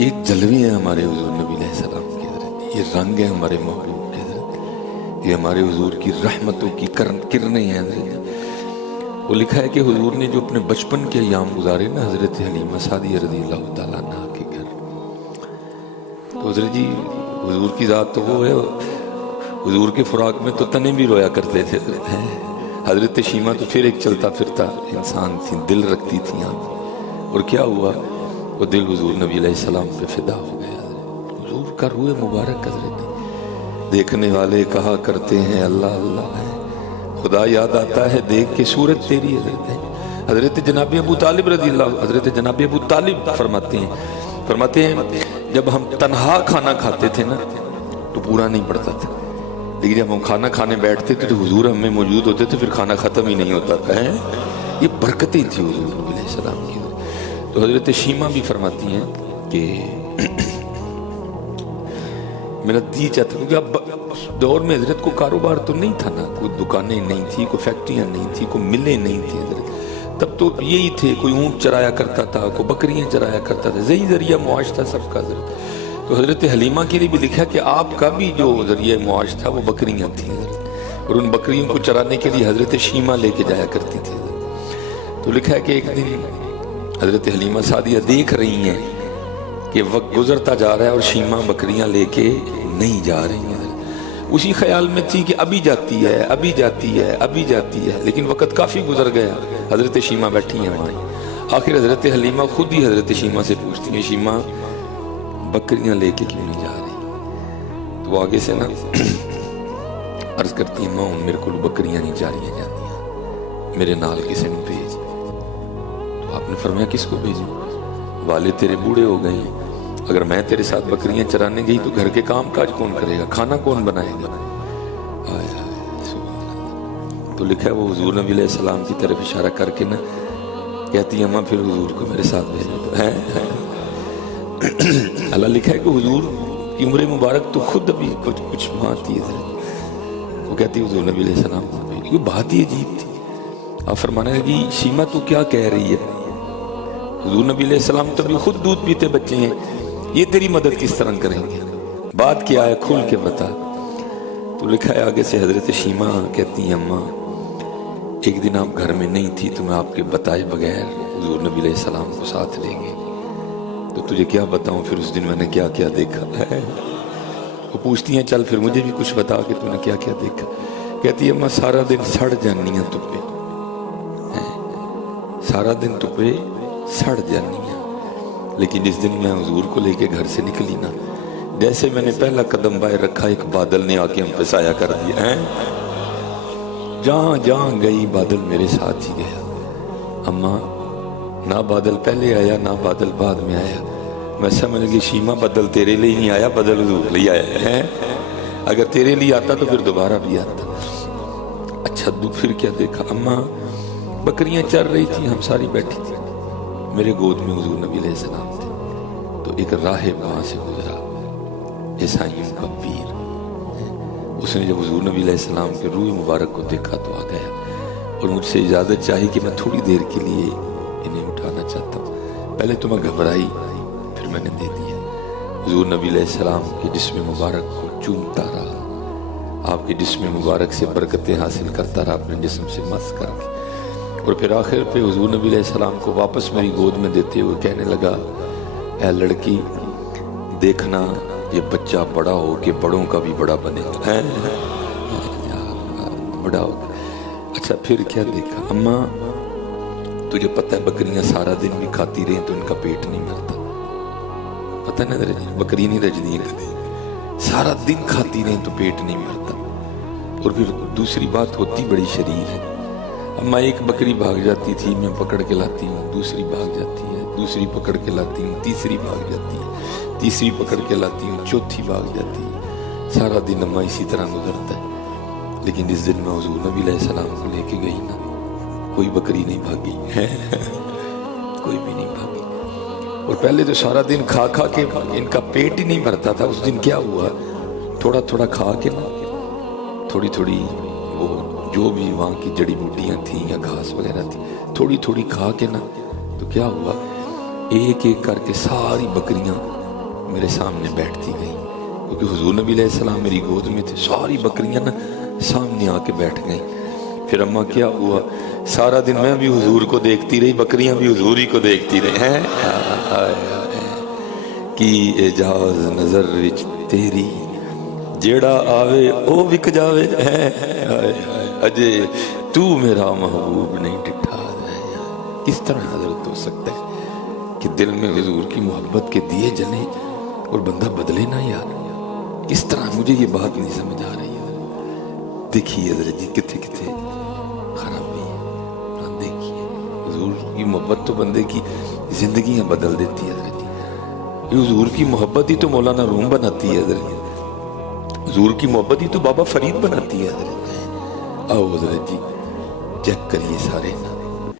یہ جلوے ہیں ہمارے حضور نبی علیہ السلام کے حضرت، یہ رنگ ہے ہمارے محبوب کے حضرت، یہ ہمارے حضور کی رحمتوں کی کرنیں ہیں حضرت۔ وہ لکھا ہے کہ حضور نے جو اپنے بچپن کے ایام گزارے نا حضرت حلیمہ سعدیہ رضی اللہ تعالیٰ عنہ کے گھر، تو حضرت جی حضور کی ذات تو وہ ہے، حضور کے فراق میں تو تنے بھی رویا کرتے تھے حضرت شیمہ تو پھر ایک چلتا پھرتا انسان تھی، دل رکھتی تھی آپ، اور کیا ہوا وہ دل حضور نبی علیہ السلام پہ فدا ہو گیا۔ حضور کا روح مبارک حضرت، دیکھنے والے کہا کرتے ہیں اللہ اللہ ہے، خدا یاد آتا ہے دیکھ کے صورت تیری حضرت ہے۔ حضرت جناب ابو طالب رضی اللہ، حضرت جناب ابو طالب فرماتے ہیں جب ہم تنہا کھانا کھاتے تھے نا تو پورا نہیں پڑتا تھا، لیکن جب ہم کھانا کھانے بیٹھتے تھے تو حضور ہم میں موجود ہوتے تھے، پھر کھانا ختم ہی نہیں ہوتا تھا۔ یہ برکتیں تھی حضور نبی علیہ السلام کی۔ تو حضرت شیمہ بھی فرماتی ہیں کہ میرا جی چاہتا، کیونکہ اب اس دور میں حضرت کو کاروبار تو نہیں تھا نا، کوئی دکانیں نہیں تھی، کوئی فیکٹریاں نہیں تھی، کوئی ملیں نہیں تھی حضرت، تب تو یہی تھے، کوئی اونٹ چرایا کرتا تھا، کوئی بکریاں چرایا کرتا تھا، یہی ذریعہ معاش تھا سب کا حضرت۔ تو حضرت حلیمہ کے لیے بھی لکھا کہ آپ کا بھی جو ذریعہ معاش تھا وہ بکریاں تھیں حضرت، اور ان بکریوں کو چرانے کے لیے حضرت شیمہ لے کے جایا کرتی تھی حضرت۔ تو لکھا ہے کہ ایک دن حضرت حلیمہ سعدیہ دیکھ رہی ہیں کہ وقت گزرتا جا رہا ہے اور شیمہ بکریاں لے کے نہیں جا رہی ہیں، اسی خیال میں تھی کہ ابھی جاتی ہے ابھی جاتی ہے ابھی جاتی ہے، لیکن وقت کافی گزر گیا، حضرت شیمہ بیٹھی ہیں وہاں۔ آخر حضرت حلیمہ خود ہی حضرت شیمہ سے پوچھتی ہیں شیمہ بکریاں لے کے کیوں نہیں جا رہی؟ تو وہ آگے سے نا عرض کرتی ہیں ماں میرے کو بکریاں نہیں چاریاں جاندیاں، میرے نال کسی نے بھیج۔ تو آپ نے فرمایا کس کو بھیجوں؟ والد تیرے بوڑھے ہو گئے ہیں، اگر میں تیرے ساتھ بکریاں چرانے گئی تو گھر کے کام کاج کون کرے گا، کھانا کون بنائے گا؟ تو لکھا ہے وہ حضور نبی علیہ السلام کی طرف اشارہ کر کے نا کہتی ہے ماں پھر حضور کو میرے ساتھ بھیجو۔ اللہ لکھا ہے کہ حضور کی عمر مبارک تو خود ابھی کچھ ماں تھی، وہ کہتی ہے حضور نبی علیہ السلام کو بھیجو۔ بات ہی عجیب تھی۔ آپ فرمانے لگی شیمہ تو کیا کہہ رہی ہے، حضور نبی علیہ السلام تو بھی خود دودھ پیتے بچے ہیں، یہ تیری مدد کس طرح کریں گے، بات کیا ہے کھول کے بتا۔ تو لکھا ہے آگے سے حضرت شیمہ کہتی ہیں اماں ایک دن آپ گھر میں نہیں تھی تو میں آپ کے بتائے بغیر حضور نبی علیہ السلام کو ساتھ لے گئے، تو تجھے کیا بتاؤں پھر اس دن میں نے کیا کیا دیکھا ہے۔ وہ پوچھتی ہیں چل پھر مجھے بھی کچھ بتا کہ تو نے کیا کیا دیکھا۔ کہتی ہے اماں سارا دن سڑ جانی ہیں تپے، سارا دن تپے سڑ جانی ہیں، لیکن جس دن میں حضور کو لے کے گھر سے نکلی نا، جیسے میں نے پہلا قدم باہر رکھا ایک بادل نے آ کے ہم پہ سایہ کر دیا ہے، جہاں جہاں گئی بادل میرے ساتھ ہی گیا۔ اماں نہ بادل پہلے آیا نہ بادل بعد میں آیا، میں سمجھ گئی شیمہ بدل تیرے لیے نہیں آیا، بدل حضور لیے آیا ہے، اگر تیرے لیے آتا تو پھر دوبارہ بھی آتا۔ اچھا پھر کیا دیکھا؟ اماں بکریاں چر رہی تھی، ہم ساری بیٹھی تھی، میرے گود میں حضور نبی علیہ السلام تھے، تو ایک راہب وہاں سے گزرا، عیسائیوں کا پیر، اس نے جب حضور نبی علیہ السلام کے روح مبارک کو دیکھا تو آ گیا اور مجھ سے اجازت چاہی کہ میں تھوڑی دیر کے لیے انہیں اٹھانا چاہتا ہوں۔ پہلے تو میں گھبرائی، پھر میں نے دے دیا۔ حضور نبی علیہ السلام کے جسم مبارک کو چومتا رہا، آپ کے جسم مبارک سے برکتیں حاصل کرتا رہا اپنے جسم سے مس کر کے، اور پھر آخر پہ حضور نبی علیہ السلام کو واپس میری گود میں دیتے ہوئے کہنے لگا اے لڑکی دیکھنا یہ بچہ بڑا ہو کے بڑوں کا بھی بڑا بنے، بڑا ہو۔ اچھا پھر کیا دیکھا؟ اماں تجھے پتہ ہے بکریاں سارا دن بھی کھاتی رہیں تو ان کا پیٹ نہیں بھرتا، پتہ نہ بکری نہیں رجدی ہیں کبھی، سارا دن کھاتی رہیں تو پیٹ نہیں بھرتا۔ اور پھر دوسری بات ہوتی بڑی شریر ہے، اماں ایک بکری بھاگ جاتی تھی میں پکڑ کے لاتی ہوں، دوسری بھاگ جاتی ہے، دوسری پکڑ کے لاتی ہوں، تیسری بھاگ جاتی ہے، تیسری پکڑ کے لاتی ہوں، چوتھی بھاگ جاتی ہے، سارا دن اماں اسی طرح گزرتا ہے۔ لیکن جس دن میں حضور نبی علیہ السلام کو لے کے گئی نا، کوئی بکری نہیں بھاگی، کوئی بھی نہیں بھاگی۔ اور پہلے تو سارا دن کھا کھا کے ان کا پیٹ ہی نہیں بھرتا تھا، اس دن کیا ہوا تھوڑا تھوڑا کھا کے نا، تھوڑی تھوڑی وہ جو بھی وہاں کی جڑی بوٹیاں تھیں یا گھاس وغیرہ تھی تھوڑی تھوڑی کھا کے نا، تو کیا ہوا ایک ایک کر کے ساری بکریاں میرے سامنے بیٹھتی گئی، کیونکہ حضور نبی علیہ السلام میری گود میں تھے، ساری بکریاں نا سامنے آ کے بیٹھ گئیں۔ پھر اماں کیا ہوا، سارا دن میں بھی حضور کو دیکھتی رہی، بکریاں بھی حضور ہی کو دیکھتی رہی ہیں۔ کی اعجاز نظر وچ تیری، جیڑا آوے او وک جاوے، اجے تو میرا محبوب نہیں ڈٹھا۔ کس طرح حضرت ہو سکتا ہے کہ دل میں حضور کی محبت کے دیے جلیں اور بندہ بدلے نہ یار؟ کس طرح؟ مجھے یہ بات نہیں سمجھ آ رہی ہے۔ دیکھیے حضرت جی کتنے کتنے خرابی ہے، دیکھیے حضور کی محبت تو بندے کی زندگیاں بدل دیتی ہے حضرت جی۔ یہ حضور کی محبت ہی تو مولانا روم بناتی ہے حضرت جی، حضور کی محبت ہی تو بابا فرید بناتی ہے حضرت۔ آؤ حضرت جی چیک کریے سارے